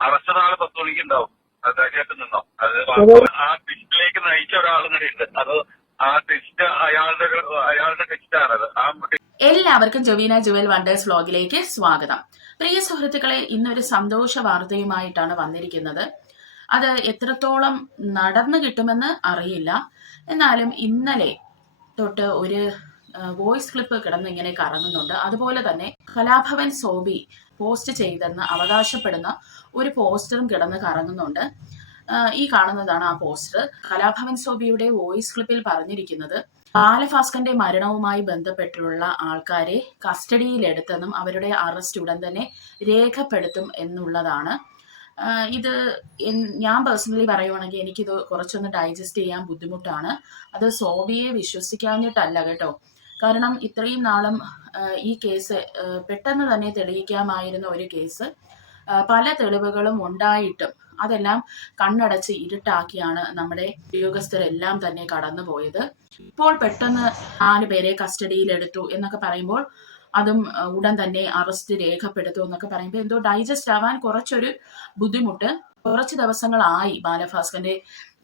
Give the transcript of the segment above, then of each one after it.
Arrest ആൾ പത്ത് മണിക്ക് ഉണ്ടാവും നിന്നോ? അത് ആ ടെസ്റ്റിലേക്ക് നയിച്ച ഒരാൾ കൂടി ഉണ്ട് അത് ആ ടെസ്റ്റ് അയാളുടെ അയാളുടെ ടെസ്റ്റാണത് ആ എല്ലാവർക്കും ജൊവീന ജുവൽ വണ്ടേഴ്സ് വ്ലോഗിലേക്ക് സ്വാഗതം. പ്രിയ സുഹൃത്തുക്കളെ ഇന്നൊരു സന്തോഷ വാർത്തയുമായിട്ടാണ് വന്നിരിക്കുന്നത്. അത് എത്രത്തോളം നടന്നു കിട്ടുമെന്ന് അറിയില്ല. എന്നാലും ഇന്നലെ തൊട്ട് ഒരു വോയിസ് ക്ലിപ്പ് കിടന്ന് ഇങ്ങനെ കറങ്ങുന്നുണ്ട്. അതുപോലെ തന്നെ കലാഭവൻ സോബി പോസ്റ്റ് ചെയ്തെന്ന് അവകാശപ്പെടുന്ന ഒരു പോസ്റ്ററും കിടന്ന് കറങ്ങുന്നുണ്ട്. ഈ കാണുന്നതാണ് ആ പോസ്റ്റർ. കലാഭവൻ സോബിയുടെ വോയിസ് ക്ലിപ്പിൽ പറഞ്ഞിരിക്കുന്നത് ബാലഭാസ്കറിന്റെ മരണവുമായി ബന്ധപ്പെട്ടുള്ള ആൾക്കാരെ കസ്റ്റഡിയിലെടുത്തെന്നും അവരുടെ അറസ്റ്റ് ഉടൻ തന്നെ രേഖപ്പെടുത്തും എന്നുള്ളതാണ്. ഇത് ഞാൻ പേഴ്സണലി പറയുവാണെങ്കിൽ എനിക്കിത് കുറച്ചൊന്ന് ഡൈജസ്റ്റ് ചെയ്യാൻ ബുദ്ധിമുട്ടാണ്. അത് സോബിയെ വിശ്വസിക്കാഞ്ഞിട്ടല്ല കേട്ടോ. കാരണം ഇത്രയും നാളും ഈ കേസ് പെട്ടെന്ന് തന്നെ തെളിയിക്കാമായിരുന്ന ഒരു കേസ് പല തെളിവുകളും ഉണ്ടായിട്ടും അതെല്ലാം കണ്ണടച്ച് ഇരുട്ടാക്കിയാണ് നമ്മുടെ ഉദ്യോഗസ്ഥരെല്ലാം തന്നെ കടന്നു പോയത് ഇപ്പോൾ പെട്ടെന്ന് നാല് പേരെ കസ്റ്റഡിയിലെടുത്തു എന്നൊക്കെ പറയുമ്പോൾ അതും ഉടൻ തന്നെ അറസ്റ്റ് രേഖപ്പെടുത്തു എന്നൊക്കെ പറയുമ്പോൾ എന്തോ ഡൈജസ്റ്റ് ആവാൻ കുറച്ചൊരു ബുദ്ധിമുട്ട്. കുറച്ച് ദിവസങ്ങളായി ബാലഭാസ്കറിന്റെ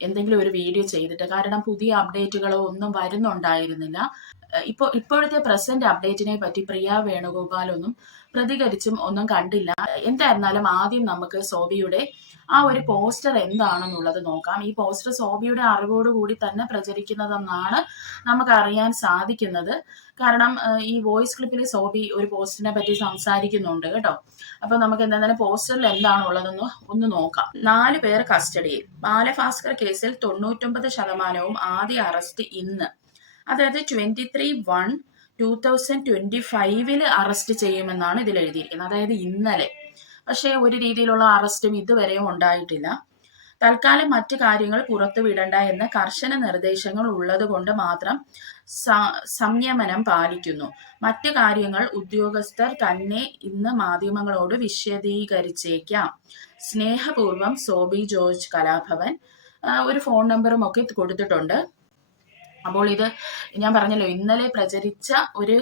എന്തെങ്കിലും ഒരു വീഡിയോ ചെയ്തിട്ട് കാരണം പുതിയ അപ്ഡേറ്റുകളോ ഒന്നും വരുന്നുണ്ടായിരുന്നില്ല. ഇപ്പോൾ ഇപ്പോഴത്തെ പ്രസന്റ് അപ്ഡേറ്റിനെ പറ്റി പ്രിയ വേണുഗോപാൽ ഒന്നും പ്രതികരിച്ചും ഒന്നും കണ്ടില്ല. എന്തായിരുന്നാലും ആദ്യം നമുക്ക് സോബിയുടെ ആ ഒരു പോസ്റ്റർ എന്താണെന്നുള്ളത് നോക്കാം. ഈ പോസ്റ്റർ സോബിയുടെ അറിവോടുകൂടി തന്നെ പ്രചരിക്കുന്നതെന്നാണ് നമുക്കറിയാൻ സാധിക്കുന്നത്. കാരണം ഈ വോയിസ് ക്ലിപ്പിൽ സോബി ഒരു പോസ്റ്ററിനെ പറ്റി സംസാരിക്കുന്നുണ്ട് കേട്ടോ. അപ്പൊ നമുക്ക് എന്തായാലും പോസ്റ്ററിൽ എന്താണുള്ളതെന്ന് ഒന്ന് നോക്കാം. നാല് പേർ കസ്റ്റഡിയിൽ. ബാലഭാസ്കർ കേസിൽ തൊണ്ണൂറ്റൊമ്പത് ശതമാനവും ആദ്യ അറസ്റ്റ് ഇന്ന്. അതായത് twenty three one two thousand twenty ഫൈവിൽ അറസ്റ്റ് ചെയ്യുമെന്നാണ് ഇതിൽ എഴുതിയിരിക്കുന്നത് അതായത് ഇന്നലെ. പക്ഷേ ഒരു രീതിയിലുള്ള അറസ്റ്റും ഇതുവരെയും ഉണ്ടായിട്ടില്ല. തൽക്കാലം മറ്റു കാര്യങ്ങൾ പുറത്തു വിടണ്ട എന്ന് കർശന നിർദ്ദേശങ്ങൾ ഉള്ളത് കൊണ്ട് മാത്രം സംയമനം പാലിക്കുന്നു. മറ്റു കാര്യങ്ങൾ ഉദ്യോഗസ്ഥർ തന്നെ ഇന്ന് മാധ്യമങ്ങളോട് വിശദീകരിച്ചേക്കാം. സ്നേഹപൂർവം സോബി ജോർജ് കലാഭവൻ ഒരു ഫോൺ നമ്പറും ഒക്കെ കൊടുത്തിട്ടുണ്ട്. അപ്പോൾ ഇത് ഞാൻ പറഞ്ഞല്ലോ ഇന്നലെ പ്രചരിച്ച ഒരു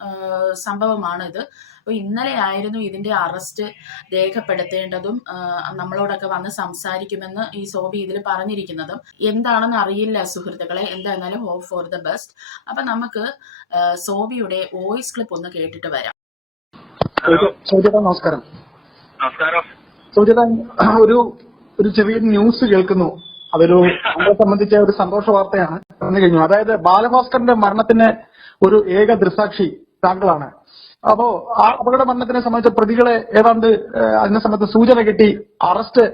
ആ, ഇത് അപ്പോൾ ഇന്നലെ ആയിരുന്നു ഇതിന്റെ അറസ്റ്റ് രേഖപ്പെടുത്തേണ്ടതും നമ്മളോടൊക്കെ വന്ന് സംസാരിക്കുമെന്ന് ഈ സോബി ഇതിൽ പറഞ്ഞിരിക്കുന്നതും. എന്താണെന്ന് അറിയില്ല സുഹൃത്തുക്കളെ എന്തായിരുന്നാലും ഹോപ്പ് ഫോർ ദ ബെസ്റ്റ് അപ്പൊ നമുക്ക് സോബിയുടെ വോയിസ് ക്ലിപ്പ് ഒന്ന് കേട്ടിട്ട് വരാം. നമസ്കാരം. നമസ്കാരം. ഒരു ഒരു ചെറിയ ന്യൂസ് കേൾക്കുന്നു. അതൊരു നമ്മളെ സംബന്ധിച്ച ഒരു സന്തോഷ വാർത്തയാണ്. പറഞ്ഞു കഴിഞ്ഞു. അതായത് ബാലഭാസ്കറിന്റെ മരണത്തിന് ഒരു ഏക ദൃസാക്ഷി താങ്കളാണ്. അപ്പോ ആ അപകട മരണത്തിനെ സംബന്ധിച്ച പ്രതികളെ ഏതാണ്ട് അതിനെ സംബന്ധിച്ച സൂചന കിട്ടി അറസ്റ്റ്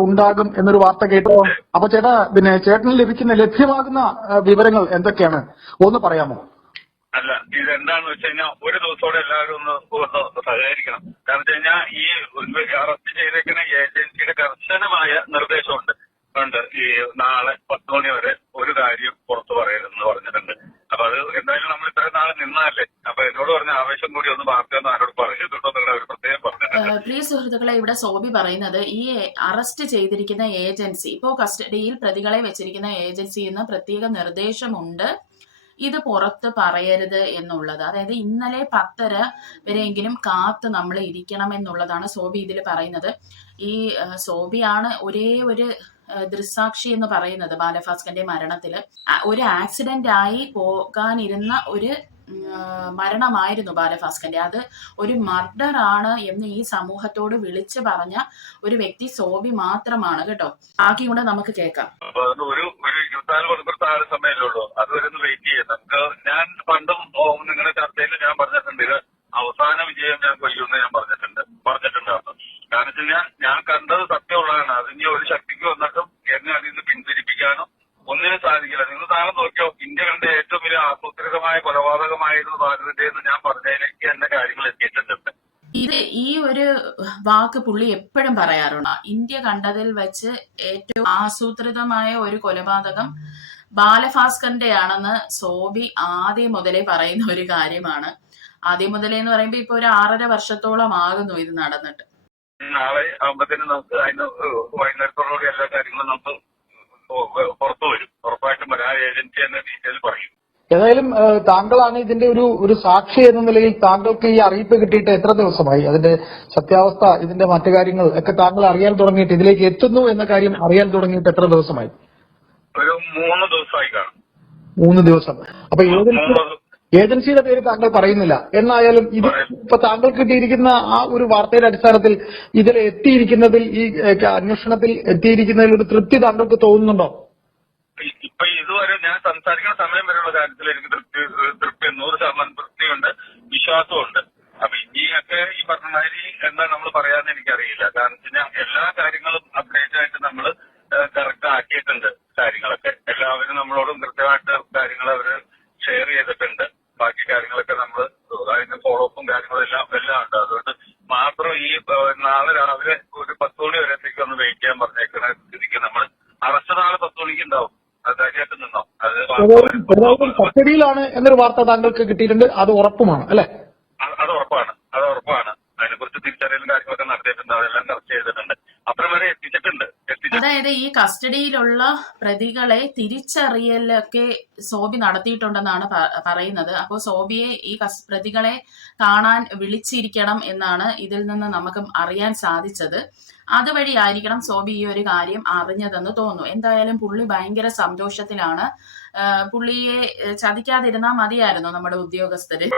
ഉണ്ടാകും എന്നൊരു വാർത്ത കേട്ടോ. അപ്പൊ ചേട്ടാ പിന്നെ ചേട്ടന് ലഭിക്കുന്ന ലഭ്യമാകുന്ന വിവരങ്ങൾ എന്തൊക്കെയാണ്? ഒന്ന് പറയാമോ? അല്ല ഇതെന്താണെന്ന് വെച്ച് കഴിഞ്ഞാൽ ഒരു ദിവസത്തോടെ എല്ലാവരും ഒന്ന് ഒന്ന് സഹകരിക്കണം. കാരണം വെച്ച് ഈ അറസ്റ്റ് ചെയ്തേക്കുന്ന ഏജൻസിയുടെ കർശനമായ നിർദ്ദേശമുണ്ട്. ഉണ്ട്. ഈ നാളെ പത്ത് മണി വരെ ഒരു കാര്യം പുറത്തു പറയരുതെന്ന് പറഞ്ഞിട്ടുണ്ട് അപ്പൊ അത് എന്തായാലും നമ്മൾ ഇത്രയും നാളെ നിന്നതല്ലേ അപ്പൊ എന്നോട് പറഞ്ഞ ആവേശം കൂടി ഒന്ന് വാർത്തയെന്ന് ആരോട് പറഞ്ഞിട്ടുണ്ടോ. എന്നുള്ള ഒരു സുഹൃത്തുക്കളെ ഇവിടെ സോബി പറയുന്നത് ഈ അറസ്റ്റ് ചെയ്തിരിക്കുന്ന ഏജൻസി ഇപ്പോ കസ്റ്റഡിയിൽ പ്രതികളെ വെച്ചിരിക്കുന്ന ഏജൻസി എന്ന പ്രത്യേക നിർദ്ദേശമുണ്ട്. ഇത് പുറത്ത് പറയരുത് എന്നുള്ളത്. അതായത് ഇന്നലെ പത്തര വരെയെങ്കിലും കാത്ത് നമ്മൾ ഇരിക്കണം എന്നുള്ളതാണ് സോബി ഇതിൽ പറയുന്നത്. ഈ സോബിയാണ് ഒരേ ഒരു ദൃസാക്ഷി എന്ന് പറയുന്നത് ബാലഭാസ്കന്റെ മരണത്തിൽ. ഒരു ആക്സിഡന്റ് ആയി പോകാനിരുന്ന ഒരു മരണമായിരുന്നു ബാലഭാസ്കറിന്റെ അത് ഒരു മർഡർ ആണ് എന്ന് ഈ സമൂഹത്തോട് വിളിച്ചു പറഞ്ഞ ഒരു വ്യക്തി സോബി മാത്രമാണ് കേട്ടോ. ബാക്കി കൂടെ നമുക്ക് കേൾക്കാം. ഒരു വെയിറ്റ് ഞാൻ ഞാൻ പറഞ്ഞിട്ടുണ്ട്. ഞാൻ ഞാൻ പറഞ്ഞിട്ടുണ്ട്. ഞാൻ അതിന് ഒരു എന്നെ ഒന്നിനും സാധിക്കില്ല. നിങ്ങൾ താങ്കൾ നോക്കിയോ? ഇന്ത്യ കണ്ട ഏറ്റവും വലിയ ആസൂത്രിതമായ കൊലപാതകമായിരുന്നു ഭാരതത്തിന്റെ എന്ന് ഞാൻ പറഞ്ഞതിലേക്ക് എന്റെ കാര്യങ്ങൾ എത്തിയിട്ടുണ്ട്. ഇത് ഈ ഒരു വാക്ക് പുള്ളി എപ്പോഴും പറയാറുണ്ട്. ഇന്ത്യ കണ്ടതിൽ വെച്ച് ഏറ്റവും ആസൂത്രിതമായ ഒരു കൊലപാതകം ബാലഭാസ്കറിന്റെ ആണെന്ന് സോബി ആദ്യം മുതലേ പറയുന്ന ഒരു കാര്യമാണ്. ആദ്യം മുതലേ എന്ന് പറയുമ്പോ ഇപ്പൊ ഒരു ആറര വർഷത്തോളം ആകുന്നു ഇത് നടന്നിട്ട്. നാളെ ആകുമ്പോഴത്തേനും നമുക്ക് അതിന് വൈകുന്നേരത്തോടുകൂടി എല്ലാ കാര്യങ്ങളും നമുക്ക് പുറത്തു വരും. ഉറപ്പായിട്ടും വരും ഏജൻസി എന്ന ഡീറ്റെയിൽ പറയും. ഏതായാലും താങ്കളാണ് ഇതിന്റെ ഒരു ഒരു സാക്ഷി എന്ന നിലയിൽ താങ്കൾക്ക് ഈ അറിയിപ്പ് കിട്ടിയിട്ട് എത്ര ദിവസമായി? അതിന്റെ സത്യാവസ്ഥ ഇതിന്റെ മറ്റു കാര്യങ്ങൾ ഒക്കെ താങ്കൾ അറിയാൻ തുടങ്ങിയിട്ട് ഇതിലേക്ക് എത്തുന്നു എന്ന കാര്യം അറിയാൻ തുടങ്ങിയിട്ട് എത്ര ദിവസമായി? ഒരു മൂന്ന് ദിവസമായി കാണും. മൂന്ന് ദിവസം. അപ്പൊ ഏജൻസി ഏജൻസിയുടെ പേര് താങ്കൾ പറയുന്നില്ല. എന്നായാലും ഇത് ഇപ്പൊ താങ്കൾ കിട്ടിയിരിക്കുന്ന ആ ഒരു വാർത്തയുടെ അടിസ്ഥാനത്തിൽ ഇതിൽ എത്തിയിരിക്കുന്നതിൽ ഈ അന്വേഷണത്തിൽ എത്തിയിരിക്കുന്നതിൽ ഒരു തൃപ്തി താങ്കൾക്ക് തോന്നുന്നുണ്ടോ? ഇപ്പൊ ഇതുവരെ ഞാൻ സംസാരിക്കുന്ന സമയം വരെയുള്ള കാര്യത്തിൽ എനിക്ക് തൃപ്തി തൃപ്തി നൂറ് ശതമാനം തൃപ്തിയുണ്ട് വിശ്വാസമുണ്ട് അപ്പൊ ഇനിയൊക്കെ ഈ പറഞ്ഞ മാതിരി എന്താ നമ്മൾ പറയാന്ന് എനിക്കറിയില്ല. കാരണം എല്ലാ കാര്യങ്ങളും അപ്ഡേറ്റ് ആയിട്ട് നമ്മൾ കറക്റ്റ് ആക്കിയിട്ടുണ്ട് കാര്യങ്ങളൊക്കെ എല്ലാവരും നമ്മളോടും കൃത്യമായിട്ട് കാര്യങ്ങൾ അവർ ഷെയർ ചെയ്തിട്ടുണ്ട് ബാക്കി കാര്യങ്ങളൊക്കെ നമ്മൾ അതിന്റെ ഫോളോ അപ്പും കാര്യങ്ങളും എല്ലാം എല്ലാം ഉണ്ട് അതുകൊണ്ട് മാത്രം ഈ ഏഹ്, നാളെ രാവിലെ ഒരു പത്ത് മണി വരെത്തേക്ക് ഒന്ന് വെയിറ്റ് ചെയ്യാൻ പറഞ്ഞേക്കുന്ന സ്ഥിതിക്ക് നമ്മൾ അറസ്റ്റ് നാളെ പത്ത് മണിക്ക് ഉണ്ടാവും അത് ധൈര്യമായിട്ട് നിന്നോ കസ്റ്റഡിയിലാണ് എന്നൊരു വാർത്ത താങ്കൾക്ക് കിട്ടിയിട്ടുണ്ട്. അത് ഉറപ്പുമാണ് അല്ലെ? അത് ഉറപ്പാണ്. അത് ഉറപ്പാണ്. അതിനെക്കുറിച്ച് തിരിച്ചറിയലും കാര്യങ്ങളൊക്കെ നടത്തിയിട്ടുണ്ട്. അതെല്ലാം ചർച്ച ചെയ്തിട്ടുണ്ട്. അത്ര വരെ എത്തിച്ചിട്ടുണ്ട്. എത്തിച്ചിട്ടുണ്ട്. അതായത് ഈ കസ്റ്റഡിയിലുള്ള പ്രതികളെ തിരിച്ചറിയലൊക്കെ സോബി നടത്തിയിട്ടുണ്ടെന്നാണ് പറയുന്നത്. അപ്പോൾ സോബിയെ ഈ പ്രതികളെ കാണാൻ വിളിച്ചിരിക്കണം എന്നാണ് ഇതിൽ നിന്ന് നമുക്ക് അറിയാൻ സാധിച്ചത്. അതുവഴി ആയിരിക്കണം സോബി ഈ ഒരു കാര്യം അറിഞ്ഞതെന്ന് തോന്നുന്നു. എന്തായാലും പുള്ളി ഭയങ്കര സന്തോഷത്തിലാണ്. പുള്ളിയെ ചതിക്കാതിരുന്നാ മതിയായിരുന്നു നമ്മുടെ ഉദ്യോഗസ്ഥര്.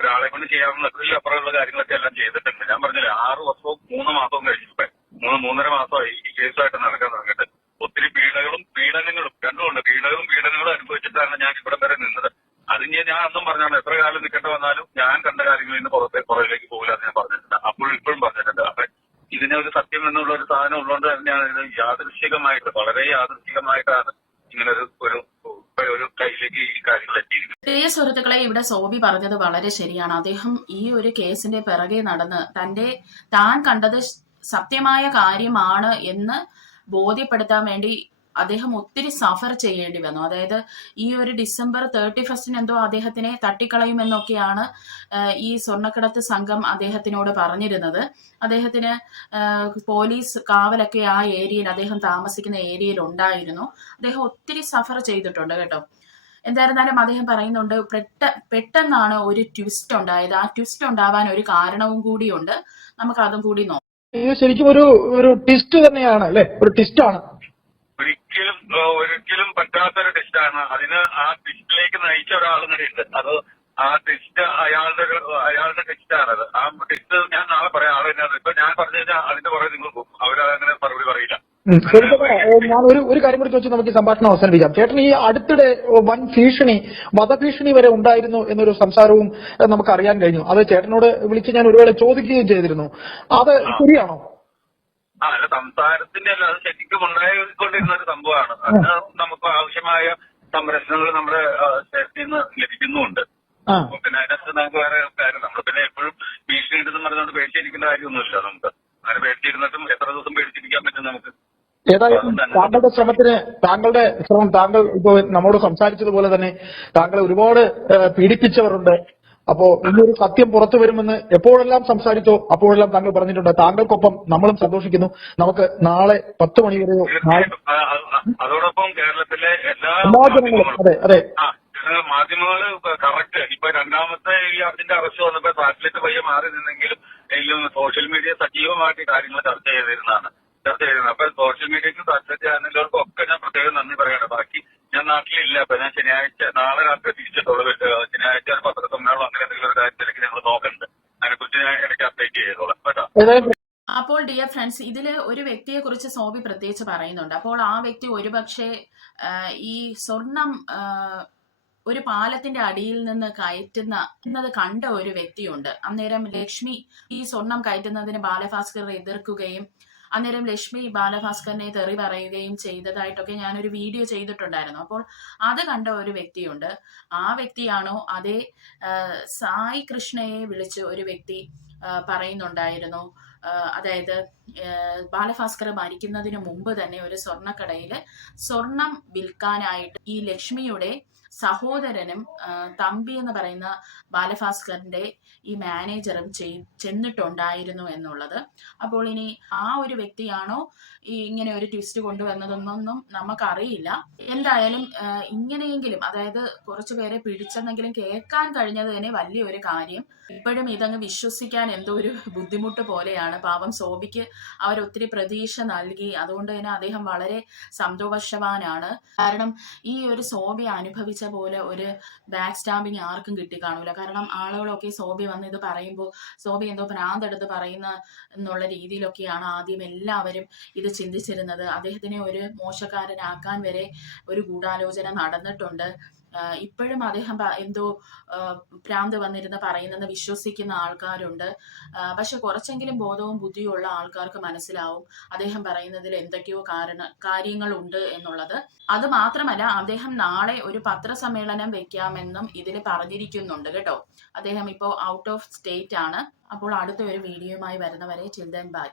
ഒരാളെ കൊണ്ട് ചെയ്യാവുന്ന അപ്പുറമുള്ള കാര്യങ്ങളൊക്കെ എല്ലാം ചെയ്തിട്ടുണ്ട്. ഞാൻ പറഞ്ഞില്ലേ ആറ് വർഷവും മൂന്ന് മാസവും കഴിഞ്ഞിട്ട് മൂന്ന് മൂന്നര മാസമായി ഈ കേസുമായിട്ട് നടക്കാൻ തുടങ്ങിയിട്ട്. ഒത്തിരി പീഡകളും പീഡനങ്ങളും രണ്ടുമുണ്ട്. പീഡകളും പീഡനങ്ങളും അനുഭവിച്ചിട്ടാണ് ഞാൻ ഇവിടെ വരെ നിന്നത്. അത് ഞാൻ അന്നും പറഞ്ഞാണ് എത്ര കാലം നിൽക്കേണ്ട വന്നാലും ഞാൻ കണ്ട കാര്യങ്ങളിൽ നിന്ന് പുറത്തെ പുറകിലേക്ക് പോകില്ല എന്ന് ഞാൻ പറഞ്ഞിട്ടുണ്ട്. അപ്പോഴും ഇപ്പോഴും പറഞ്ഞിട്ടുണ്ട്. അപ്പൊ ഇതിനെ ഒരു സത്യം എന്നുള്ള ഒരു സാധനം ഉള്ളതുകൊണ്ട് തന്നെയാണ് ഇത് യാദൃശികമായിട്ട് വളരെ യാദൃശികമായിട്ടാണ് ഇങ്ങനെ ഒരു പ്രിയ സുഹൃത്തുക്കളെ ഇവിടെ സോബി പറഞ്ഞത് വളരെ ശരിയാണ്. അദ്ദേഹം ഈ ഒരു കേസിന്റെ പിറകെ നടന്ന് തന്റെ താൻ കണ്ടത് സത്യമായ കാര്യമാണ് എന്ന് ബോധ്യപ്പെടുത്താൻ വേണ്ടി അദ്ദേഹം ഒത്തിരി സഫർ ചെയ്യേണ്ടി വന്നു. അതായത് ഈ ഒരു ഡിസംബർ തേർട്ടി ഫസ്റ്റിന് എന്തോ അദ്ദേഹത്തിനെ തട്ടിക്കളയുമെന്നൊക്കെയാണ് ഈ സ്വർണക്കടത്ത് സംഘം അദ്ദേഹത്തിനോട് പറഞ്ഞിരുന്നത്. അദ്ദേഹത്തിന് പോലീസ് കാവലൊക്കെ ആ ഏരിയയിൽ അദ്ദേഹം താമസിക്കുന്ന ഏരിയയിൽ ഉണ്ടായിരുന്നു. അദ്ദേഹം ഒത്തിരി സഫർ ചെയ്തിട്ടുണ്ട് കേട്ടോ. എന്തായിരുന്നാലും അദ്ദേഹം പറയുന്നുണ്ട് പെട്ട പെട്ടെന്നാണ് ഒരു ട്വിസ്റ്റ് ഉണ്ടായത്. ആ ട്വിസ്റ്റ് ഉണ്ടാവാൻ ഒരു കാരണവും കൂടിയുണ്ട്. നമുക്ക് അതും കൂടി നോക്കാം. ശരിക്കും ഒരു ഒരു ട്വിസ്റ്റ് തന്നെയാണ് അല്ലെ? ഒരു ട്വിസ്റ്റ് ആണ്. ഒരിക്കലും ഒരിക്കലും പറ്റാത്തൊരു ആണ്. അതിന് ആ ട്വിസ്റ്റിലേക്ക് നയിച്ച ഒരാൾ കൂടിയുണ്ട് ഉണ്ട് അത് ആ ട്വിസ്റ്റ് അയാളുടെ അയാളുടെ അയാളുടെ ആണത് ആ ട്വിസ്റ്റ് ഞാൻ നാളെ പറയാം. ആളെ ഇപ്പൊ ഞാൻ പറഞ്ഞു കഴിഞ്ഞാൽ അതിന്റെ പുറകെ നിങ്ങൾ പോകും അവരങ്ങനെ മറുപടി പറയില്ല. ഞാൻ ഒരു ഒരു കാര്യം കൂടി ചോദിച്ചു നമുക്ക് ഈ സംഭാഷണം അവസാനിപ്പിക്കാം. ചേട്ടൻ ഈ അടുത്തിടെ വൻ ഭീഷണി വധഭീഷണി വരെ ഉണ്ടായിരുന്നു എന്നൊരു സംസാരവും നമുക്ക് അറിയാൻ കഴിഞ്ഞു. അത് ചേട്ടനോട് വിളിച്ച് ഞാൻ ഒരുപാട് ചോദിക്കുകയും ചെയ്തിരുന്നു. അത് ശരിയാണോ? അല്ല സംസാരത്തിന്റെ അല്ല അത് ശരിക്കും ഉണ്ടായിക്കൊണ്ടിരുന്ന ഒരു സംഭവമാണ്. അത് നമുക്ക് ആവശ്യമായ സംരക്ഷണങ്ങൾ നമ്മുടെ സ്റ്റേറ്റിൽ നിന്ന് ലഭിക്കുന്നുമുണ്ട്. പിന്നെ അതിനകത്ത് നമുക്ക് വേറെ കാര്യം നമ്മൾ പിന്നെ എപ്പോഴും ഭീഷണി ഉണ്ടെന്ന് പറഞ്ഞുകൊണ്ട് പേടിച്ചിരിക്കേണ്ട കാര്യമൊന്നുമില്ല നമുക്ക്. അങ്ങനെ പേടിച്ചിരുന്നിട്ടും എത്ര ദിവസം നമുക്ക് ഏതായാലും താങ്കളുടെ ശ്രമത്തിന് താങ്കളുടെ ശ്രമം താങ്കൾ ഇപ്പോൾ നമ്മോട് സംസാരിച്ചതുപോലെ തന്നെ താങ്കളെ ഒരുപാട് പീഡിപ്പിച്ചവരുണ്ട്. അപ്പോ ഇന്നൊരു സത്യം പുറത്തു വരുമെന്ന് എപ്പോഴെല്ലാം സംസാരിച്ചോ അപ്പോഴെല്ലാം താങ്കൾ പറഞ്ഞിട്ടുണ്ട്. താങ്കൾക്കൊപ്പം നമ്മളും സന്തോഷിക്കുന്നു. നമുക്ക് നാളെ പത്ത് മണി വരെയോ നാളെ അതോടൊപ്പം കേരളത്തിലെ എല്ലാ ജനങ്ങളും അതെ അതെ. മാധ്യമങ്ങൾ കറക്റ്റ്. ഇപ്പൊ രണ്ടാമത്തെ ഈ അതിന്റെ അറസ്റ്റ് വന്നപ്പോ സാറ്റലൈറ്റ് പയ്യെ മാറി നിന്നെങ്കിലും സോഷ്യൽ മീഡിയ സജീവമായിട്ട് കാര്യങ്ങൾ ചർച്ച ചെയ്തിരുന്നതാണ്. ചർച്ച ചെയ്തിരുന്നത് അപ്പൊ സോഷ്യൽ സാറ്റലൈറ്റ് ചാനലുകൾക്കും ഒക്കെ ഞാൻ പ്രത്യേകം നന്ദി പറയണം. ബാക്കി ഞാൻ നാട്ടിലില്ല. അപ്പൊ ഞാൻ ശനിയാഴ്ച നാളെ രാത്രി തിരിച്ചിട്ടുള്ളൂ. ഏഹ് ശനിയാഴ്ച ഒരു പത്രസമ്മേളനം അങ്ങനെ എന്തെങ്കിലും ഒരു കാര്യത്തിലേക്ക് ഞങ്ങൾ നോക്കുന്നുണ്ട് അതിനെക്കുറിച്ച് ഞാൻ ഇടയ്ക്ക് അപ്ഡേറ്റ് ചെയ്തോളാം. കേട്ടോ? അപ്പോൾ ഡിയർ ഫ്രണ്ട്സ് ഇതിൽ ഒരു വ്യക്തിയെ കുറിച്ച് സോബി പ്രത്യേകിച്ച് പറയുന്നുണ്ട്. അപ്പോൾ ആ വ്യക്തി ഒരുപക്ഷെ ഈ സ്വർണം ഒരു പാലത്തിന്റെ അടിയിൽ നിന്ന് കയറ്റുന്ന എന്നത് കണ്ട ഒരു വ്യക്തിയുണ്ട്. അന്നേരം ലക്ഷ്മി ഈ സ്വർണം കയറ്റുന്നതിന് ബാലഭാസ്കർ എതിർക്കുകയും അന്നേരം ലക്ഷ്മി ബാലഭാസ്കറിനെ തെറി പറയുകയും ചെയ്തതായിട്ടൊക്കെ ഞാനൊരു വീഡിയോ ചെയ്തിട്ടുണ്ടായിരുന്നു. അപ്പോൾ അത് കണ്ട ഒരു വ്യക്തിയുണ്ട്. ആ വ്യക്തിയാണോ അതേ സായി കൃഷ്ണയെ വിളിച്ച് ഒരു വ്യക്തി പറയുന്നുണ്ടായിരുന്നു. അതായത് ബാലഭാസ്കർ മരിക്കുന്നതിന് മുമ്പ് തന്നെ ഒരു സ്വർണക്കടയിൽ സ്വർണം വിൽക്കാനായിട്ട് ഈ ലക്ഷ്മിയുടെ സഹോദരനും തമ്പി എന്ന് പറയുന്ന ബാലഭാസ്കറിന്റെ ഈ മാനേജറും ചെന്നിട്ടുണ്ടായിരുന്നു എന്നുള്ളത്. അപ്പോൾ ഇനി ആ ഒരു വ്യക്തിയാണോ ഈ ഇങ്ങനെ ഒരു ട്വിസ്റ്റ് കൊണ്ടുവന്നതെന്നൊന്നും നമുക്കറിയില്ല. എന്തായാലും ഇങ്ങനെയെങ്കിലും അതായത് കുറച്ചു പേരെ പിടിച്ചെന്നെങ്കിലും കേൾക്കാൻ കഴിഞ്ഞത് തന്നെ വലിയൊരു കാര്യം. ഇപ്പോഴും ഇതങ്ങ് വിശ്വസിക്കാൻ എന്തോ ഒരു ബുദ്ധിമുട്ട് പോലെയാണ്. പാവം സോബിക്ക് അവർ ഒത്തിരി പ്രതീക്ഷ നൽകി. അതുകൊണ്ട് തന്നെ അദ്ദേഹം വളരെ സന്തോഷവാനാണ്. കാരണം ഈ ഒരു സോബി അനുഭവിച്ച പോലെ ഒരു ബാക്ക് സ്റ്റാമ്പിങ് ആർക്കും കിട്ടി കാണൂല കാരണം ആളുകളൊക്കെ സോബി വന്ന് ഇത് പറയുമ്പോൾ സോബി എന്തോ ഭ്രാന്തെടുത്ത് പറയുന്ന എന്നുള്ള രീതിയിലൊക്കെയാണ് ആദ്യം എല്ലാവരും ഇത് ചിന്തിച്ചിരുന്നത്. അദ്ദേഹത്തിനെ ഒരു മോശക്കാരനാക്കാൻ വരെ ഒരു ഗൂഢാലോചന നടന്നിട്ടുണ്ട്. ഇപ്പോഴും അദ്ദേഹം എന്തോ പ്രാന്ത് വന്നിരുന്ന് പറയുന്നെന്ന് വിശ്വസിക്കുന്ന ആൾക്കാരുണ്ട്. പക്ഷെ കുറച്ചെങ്കിലും ബോധവും ബുദ്ധിയും ഉള്ള ആൾക്കാർക്ക് മനസ്സിലാവും അദ്ദേഹം പറയുന്നതിൽ എന്തൊക്കെയോ കാരണ കാര്യങ്ങളുണ്ട് എന്നുള്ളത്. അത് മാത്രമല്ല അദ്ദേഹം നാളെ ഒരു പത്രസമ്മേളനം വെക്കാമെന്നും ഇതിൽ പറഞ്ഞിരിക്കുന്നുണ്ട് കേട്ടോ. അദ്ദേഹം ഇപ്പോൾ ഔട്ട് ഓഫ് സ്റ്റേറ്റ് ആണ്. അപ്പോൾ അടുത്ത ഒരു വീഡിയോയുമായി വരുന്നവരെ ചിൽഡ്രൻ ബൈ